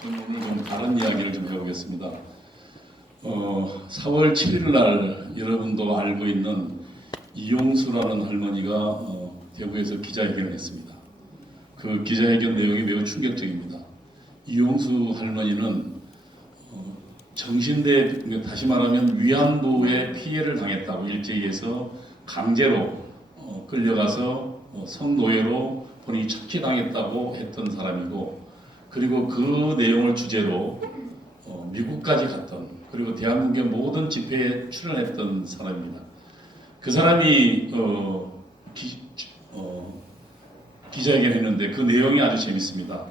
저는 오늘 좀 다른 이야기를 좀 해보겠습니다. 4월 7일 날 여러분도 알고 있는 이용수라는 할머니가 대구에서 기자회견을 했습니다. 그 기자회견 내용이 매우 충격적입니다. 이용수 할머니는 정신대, 다시 말하면 위안부에 피해를 당했다고 일제히해서 강제로 끌려가서 성노예로 본인이 착취당했다고 했던 사람이고, 그리고 그 내용을 주제로 미국까지 갔던, 그리고 대한민국의 모든 집회에 출연했던 사람입니다. 그 사람이 기자회견 했는데 그 내용이 아주 재밌습니다.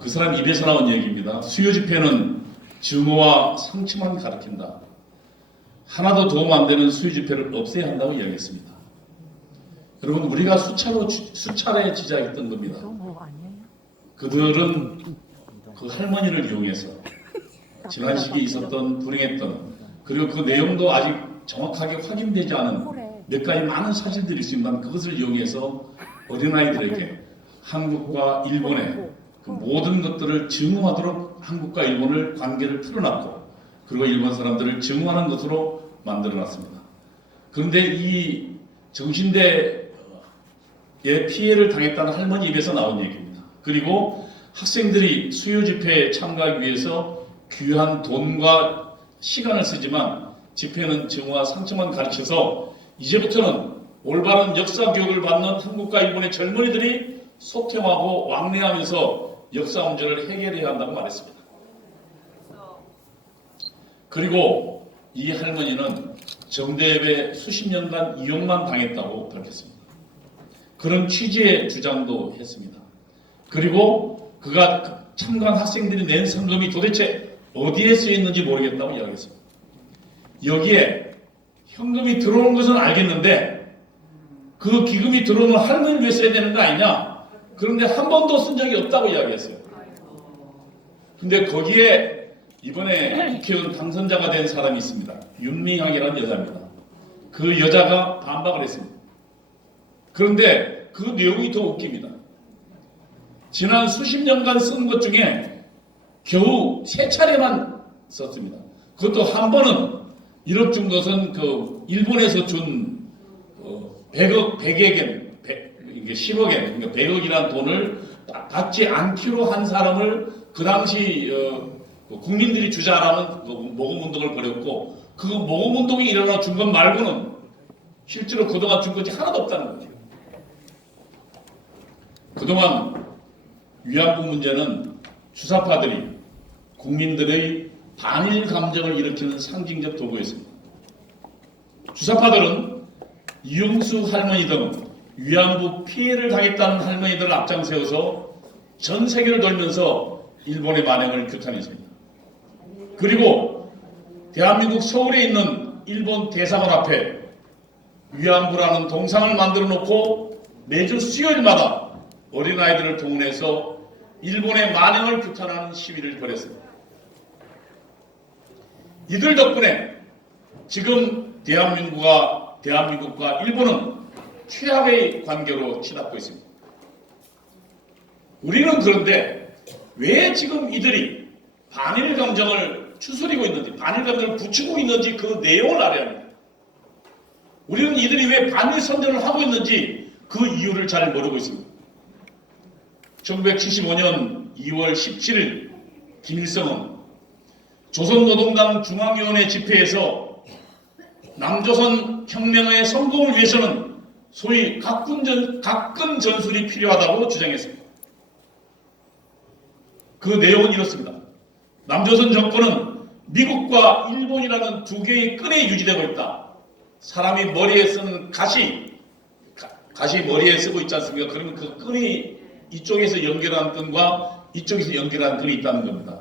그 사람 입에서 나온 얘기입니다. 수요 집회는 증오와 상처만 가리킨다. 하나도 도움 안 되는 수요 집회를 없애야 한다고 이야기했습니다. 여러분, 우리가 수차례 지적했던 겁니다. 그들은 그 할머니를 이용해서 지난 시기에 있었던 불행했던, 그리고 그 내용도 아직 정확하게 확인되지 않은 몇 가지 많은 사실들이 있습니다. 그것을 이용해서 어린아이들에게 한국과 일본의 그 모든 것들을 증오하도록 한국과 일본을 관계를 틀어놨고, 그리고 일본 사람들을 증오하는 것으로 만들어놨습니다. 그런데 이 정신대에 피해를 당했다는 할머니 입에서 나온 얘기입니다. 그리고 학생들이 수요 집회에 참가하기 위해서 귀한 돈과 시간을 쓰지만 집회는 증오와 상처만 가르쳐서 이제부터는 올바른 역사 교육을 받는 한국과 일본의 젊은이들이 소통하고 왕래하면서 역사 문제를 해결해야 한다고 말했습니다. 그리고 이 할머니는 정대협에 수십 년간 이용만 당했다고 밝혔습니다. 그런 취지의 주장도 했습니다. 그리고 그가 참가한 학생들이 낸 성금이 도대체 어디에 쓰였는지 모르겠다고 이야기했습니다. 여기에 현금이 들어오는 것은 알겠는데 그 기금이 들어오는 할머니를 위해 써야 되는 거 아니냐? 그런데 한 번도 쓴 적이 없다고 이야기했어요. 근데 거기에 이번에 국회의원 당선자가 된 사람이 있습니다. 윤미향이라는 여자입니다. 그 여자가 반박을 했습니다. 그런데 그 내용이 더 웃깁니다. 지난 수십 년간 쓴 것 중에 겨우 3차례만 썼습니다. 그것도 한 번은 1억 준 것은 그 일본에서 준 100억엔, 이게 10억엔, 그러니까 100억이라는 돈을 받지 않기로 한 사람을 그 당시 국민들이 주자라는 모금운동을 벌였고, 그 모금운동이 일어나 준 것 말고는 실제로 그동안 준 것이 하나도 없다는 거죠. 그동안 위안부 문제는 주사파들이 국민들의 반일 감정을 일으키는 상징적 도구였습니다. 주사파들은 이용수 할머니 등 위안부 피해를 당했다는 할머니들을 앞장세워서 전 세계를 돌면서 일본의 만행을 규탄했습니다. 그리고 대한민국 서울에 있는 일본 대사관 앞에 위안부라는 동상을 만들어 놓고 매주 수요일마다 어린아이들을 동원해서 일본의 만행을 규탄하는 시위를 벌였습니다. 이들 덕분에 지금 대한민국과 일본은 최악의 관계로 치닫고 있습니다. 우리는 그런데 왜 지금 이들이 반일 감정을 추스리고 있는지, 반일 감정을 붙이고 있는지 그 내용을 알아야 합니다. 우리는 이들이 왜 반일 선전을 하고 있는지 그 이유를 잘 모르고 있습니다. 1975년 2월 17일 김일성은 조선노동당 중앙위원회 집회에서 남조선 혁명의 성공을 위해서는 소위 각근 전술이 필요하다고 주장했습니다. 그 내용은 이렇습니다. 남조선 정권은 미국과 일본이라는 두 개의 끈에 유지되고 있다. 사람이 머리에 쓰는 가시 머리에 쓰고 있지 않습니까? 그러면 그 끈이 이쪽에서 연결한 끈과 이쪽에서 연결한 끈이 있다는 겁니다.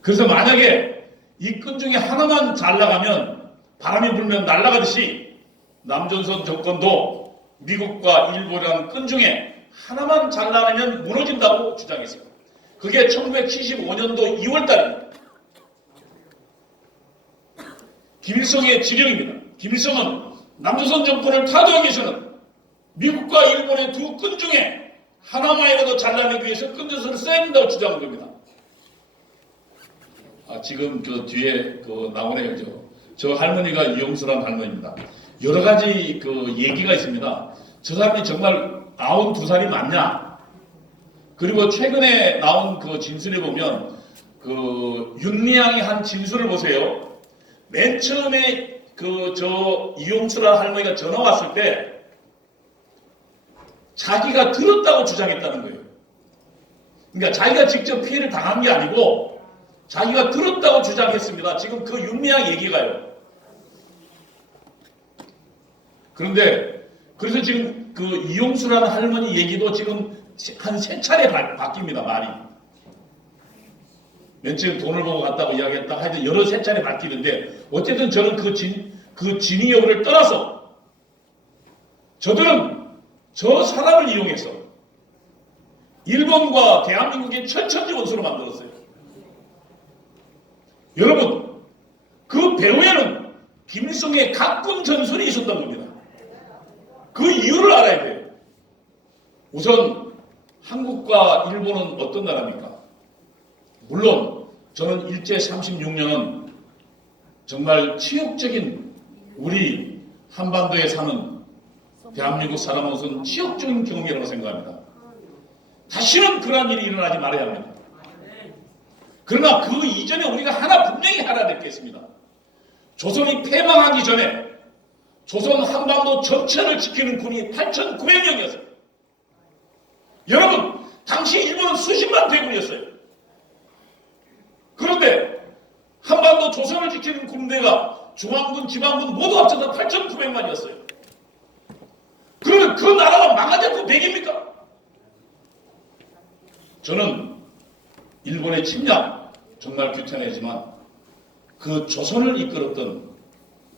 그래서 만약에 이 끈 중에 하나만 잘 나가면, 바람이 불면 날아가듯이 남조선 정권도 미국과 일본이라는 끈 중에 하나만 잘 나가면 무너진다고 주장했습니다. 그게 1975년도 2월달입니다. 김일성의 지령입니다. 김일성은 남조선 정권을 타도하기 위해서는 미국과 일본의 두 끈 중에 하나만이라도 잘라내기 위해서 끈 전술을 써야 된다고 주장한 겁니다. 지금 그 뒤에 그 나오네요. 저 할머니가 이용수란 할머니입니다. 여러 가지 그 얘기가 있습니다. 저 사람이 정말 92살이 맞냐? 그리고 최근에 나온 그 진술에 보면 그 윤미향이 한 진술을 보세요. 맨 처음에 그 저 이용수란 할머니가 전화 왔을 때 자기가 들었다고 주장했다는 거예요. 그러니까 자기가 직접 피해를 당한 게 아니고 자기가 들었다고 주장했습니다. 지금 그 윤미향 얘기가요. 그런데 그래서 지금 그 이용수라는 할머니 얘기도 지금 한 3차례 바뀝니다. 말이. 맨 처음 돈을 보고 갔다고 이야기했다가 하여튼 여러 3차례 바뀌는데 어쨌든 저는 그 진위 여부를 떠나서 저들은 저 사람을 이용해서 일본과 대한민국의 철천지 원수로 만들었어요. 여러분, 그 배후에는 김일성의 각군 전술이 있었던 겁니다. 그 이유를 알아야 돼요. 우선 한국과 일본은 어떤 나라입니까? 물론 저는 일제 36년은 정말 치욕적인 우리 한반도에 사는 대한민국 사람으로서는 치욕적인 경험이라고 생각합니다. 다시는 그러한 일이 일어나지 말아야 합니다. 그러나 그 이전에 우리가 분명히 하나 느꼈습니다. 조선이 패망하기 전에 조선 한반도 전체를 지키는 군이 8,900명이었어요. 여러분, 당시 일본은 수십만 대군이었어요. 그런데 한반도 조선을 지키는 군대가 중앙군, 지방군 모두 합쳐서 8,900만이었어요. 그러면 그 나라가 망하지 않고 100입니까? 저는 일본의 침략 정말 규탄하지만 그 조선을 이끌었던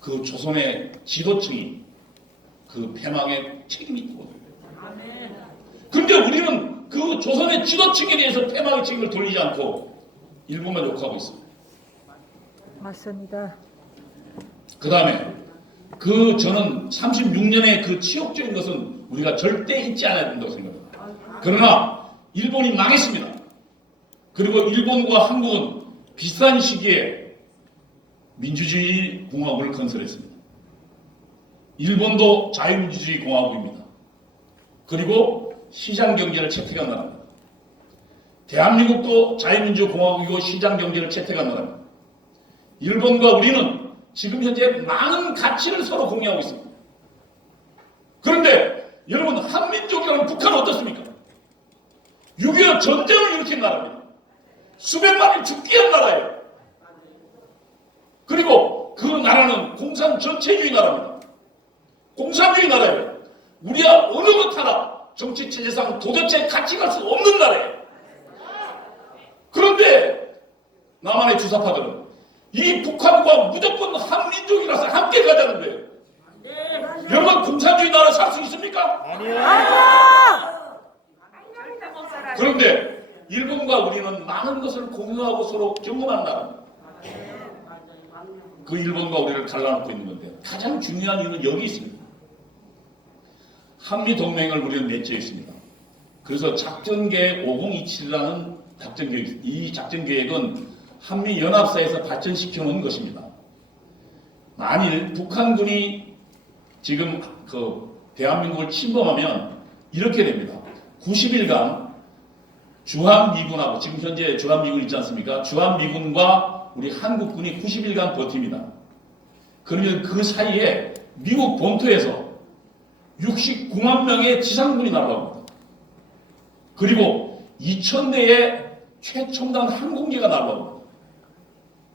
그 조선의 지도층이 그 패망의 책임이 있고, 그런데 우리는 그 조선의 지도층에 대해서 패망의 책임을 돌리지 않고 일본만 욕하고 있습니다. 맞습니다. 그 다음에 저는 36년의 그 치욕적인 것은 우리가 절대 잊지 않아야 된다고 생각합니다. 그러나 일본이 망했습니다. 그리고 일본과 한국은 비슷한 시기에 민주주의 공화국을 건설했습니다. 일본도 자유민주주의 공화국입니다. 그리고 시장경제를 채택한 나라입니다. 대한민국도 자유민주 공화국이고 시장경제를 채택한 나라입니다. 일본과 우리는 지금 현재 많은 가치를 서로 공유하고 있습니다. 그런데 여러분, 한민족이라는 북한은 어떻습니까? 6.25 전쟁을 일으킨 나라입니다. 수백만이 죽게 한 나라예요. 그리고 그 나라는 공산 전체주의 나라입니다. 공산주의 나라예요. 우리가 어느 것 하나 정치 체제상 도대체 같이 갈 수 없는 나라예요. 그런데 남한의 주사파들은 이 북한과 무조건 한민족이라서 함께 가자는 거예요. 여러분, 공산주의 나라 살 수 있습니까? 아니요. 그런데 일본과 우리는 많은 것을 공유하고 서로 경험한 나라입니다. 그 일본과 우리를 갈라놓고 있는 건데 가장 중요한 이유는 여기 있습니다. 한미동맹을 우리는 맺혀 있습니다. 그래서 작전계획 5027이라는 작전계획, 이 작전계획은 한미연합사에서 발전시켜 놓은 것입니다. 만일 북한군이 지금 그 대한민국을 침범하면 이렇게 됩니다. 90일간 주한미군하고, 지금 현재 주한미군 있지 않습니까? 주한미군과 우리 한국군이 90일간 버팁니다. 그러면 그 사이에 미국 본토에서 69만 명의 지상군이 날아옵니다. 그리고 2,000대의 최첨단 항공기가 날아옵니다.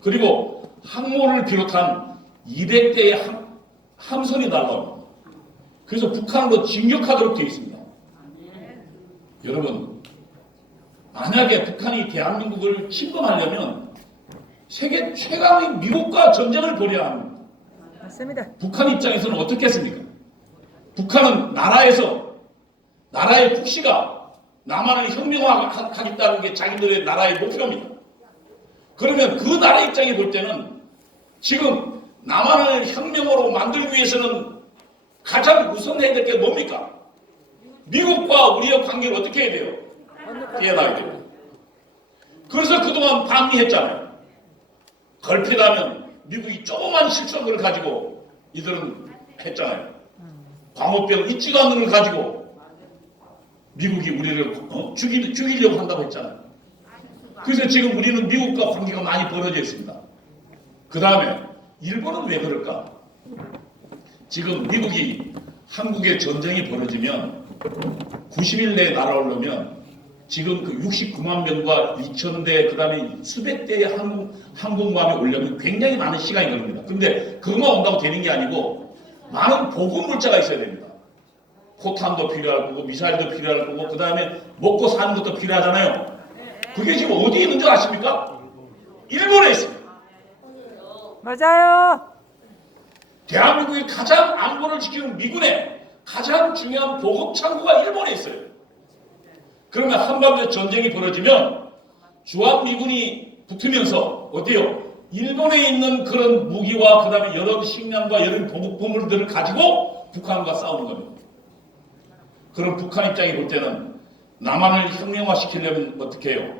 그리고 항모를 비롯한 200대의 함선이 날아옵니다. 그래서 북한으로 진격하도록 되어 있습니다. 여러분, 만약에 북한이 대한민국을 침범하려면 세계 최강의 미국과 전쟁을 벌여야 합니다. 맞습니다. 북한 입장에서는 어떻게 했습니까? 북한은 나라의 국시가 남한을 혁명화하겠다는 게 자기들의 나라의 목표입니다. 그러면 그 나라 입장에 볼 때는 지금 남한을 혁명으로 만들기 위해서는 가장 우선해야 될 게 뭡니까? 미국과 우리의 관계를 어떻게 해야 돼요? 깨어나야 돼요. 그래서 그동안 방위했잖아요. 걸핏하면 미국이 조그만 실수를 가지고 이들은 했잖아요. 광우병 있지도 않는 걸 가지고 미국이 우리를 죽이려고 한다고 했잖아요. 그래서 지금 우리는 미국과 관계가 많이 벌어져 있습니다. 그 다음에 일본은 왜 그럴까? 지금 미국이 한국에 전쟁이 벌어지면 90일 내에 날아오려면 지금 그 69만 명과 2,000대 그 다음에 수백 대의 항공모함이 오려면 굉장히 많은 시간이 걸립니다. 근데 그것만 온다고 되는 게 아니고 많은 보급 물자가 있어야 됩니다. 포탄도 필요할 거고 미사일도 필요할 거고 그 다음에 먹고 사는 것도 필요하잖아요. 그게 지금 어디에 있는 줄 아십니까? 일본에 있습니다. 맞아요. 대한민국의 가장 안보를 지키는 미군의 가장 중요한 보급 창고가 일본에 있어요. 그러면 한반도에 전쟁이 벌어지면 주한미군이 붙으면서 어때요? 일본에 있는 그런 무기와 그 다음에 여러 식량과 여러 보급품들을 가지고 북한과 싸우는 겁니다. 그럼 북한 입장이 볼 때는 남한을 혁명화시키려면 어떻게 해요?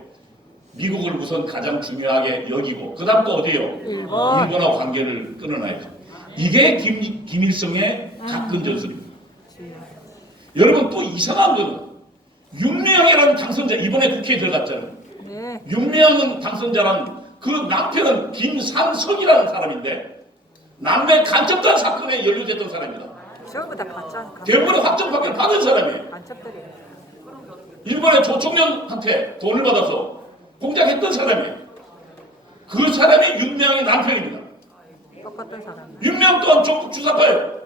미국을 우선 가장 중요하게 여기고 그 다음 또 어디에요? 일본하고 관계를 끊어놔야죠. 이게 김일성의 가끔 전술입니다. 여러분 또 이상한 거는 윤미향이라는 당선자 이번에 국회에 들어갔잖아요. 네. 윤미향은 당선자란 그 남편은 김상석이라는 사람인데 남매 간첩단 사건에 연루됐던 사람입니다. 전부 다 봤잖아. 대법원에 확정 판결 받은 사람이에요. 간첩들이. 일본의 조총련한테 돈을 받아서 공작했던 사람이에요. 그 사람이 윤미향의 남편입니다. 똑같은 사람. 윤미향 또한 전국 주사파예요.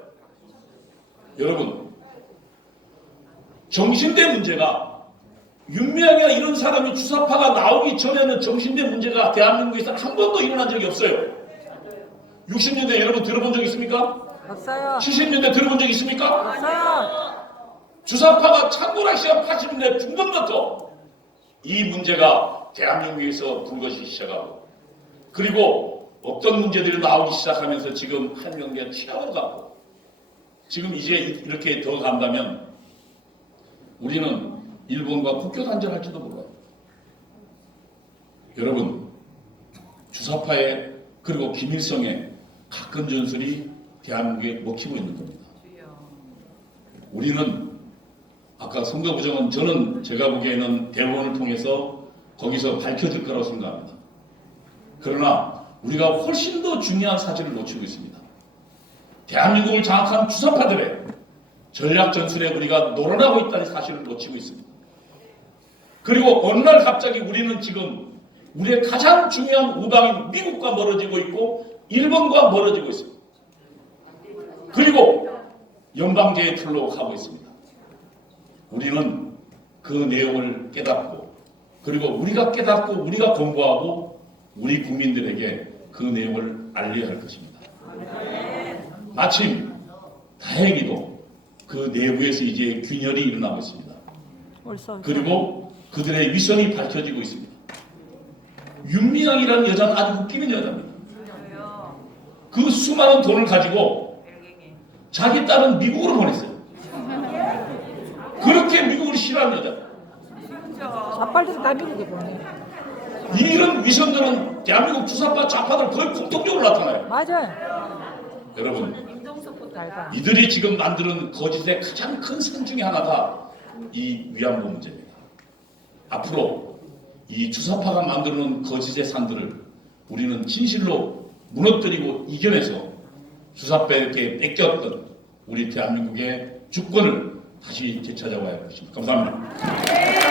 여러분 정신대 문제가 윤미향이나 이런 사람이 주사파가 나오기 전에는 정신대 문제가 대한민국에서 한 번도 일어난 적이 없어요. 60년대 여러분 들어본 적 있습니까? 없어요. 70년대 들어본 적 있습니까? 없어요. 주사파가 창궐하기 시작 80년대 중반부터 이 문제가 대한민국에서 불거지기 시작하고 그리고 어떤 문제들이 나오기 시작하면서 지금 한명계 취향으로 가고 지금 이제 이렇게 더 간다면 우리는 일본과 국교 단절할지도 몰라요. 여러분 주사파의 그리고 김일성의 가끔 전술이 대한민국에 먹히고 있는 겁니다. 우리는 아까 선거 부정은 저는 제가 보기에는 대법원을 통해서 거기서 밝혀질 거라고 생각합니다. 그러나 우리가 훨씬 더 중요한 사실을 놓치고 있습니다. 대한민국을 장악한 주사파들의 전략 전술에 우리가 노론하고 있다는 사실을 놓치고 있습니다. 그리고 어느 날 갑자기 우리는 지금 우리의 가장 중요한 우방인 미국과 멀어지고 있고 일본과 멀어지고 있습니다. 그리고 연방제의 틀로 가고 있습니다. 우리는 그 내용을 깨닫고 그리고 우리가 깨닫고 우리가 공부하고 우리 국민들에게 그 내용을 알려야 할 것입니다. 마침 다행히도 그 내부에서 이제 균열이 일어나고 있습니다. 그리고 그들의 위선이 밝혀지고 있습니다. 윤미향이라는 여자는 아주 웃기는 여자입니다. 그 수많은 돈을 가지고 자기 딸은 미국으로 보냈어요. 그렇게 미국을 싫어하는 여자. 좌빨대서 다 미국에 보내. 이런 위선들은 대한민국 주사파 좌파들 거의 공통적으로 나타나요. 맞아요. 여러분 알바. 이들이 지금 만드는 거짓의 가장 큰 산 중에 하나가 이 위안부 문제입니다. 앞으로 이 주사파가 만드는 거짓의 산들을 우리는 진실로 무너뜨리고 이겨내서 주사파에게 뺏겼던 우리 대한민국의 주권을 다시 되찾아와야 할 것입니다. 감사합니다.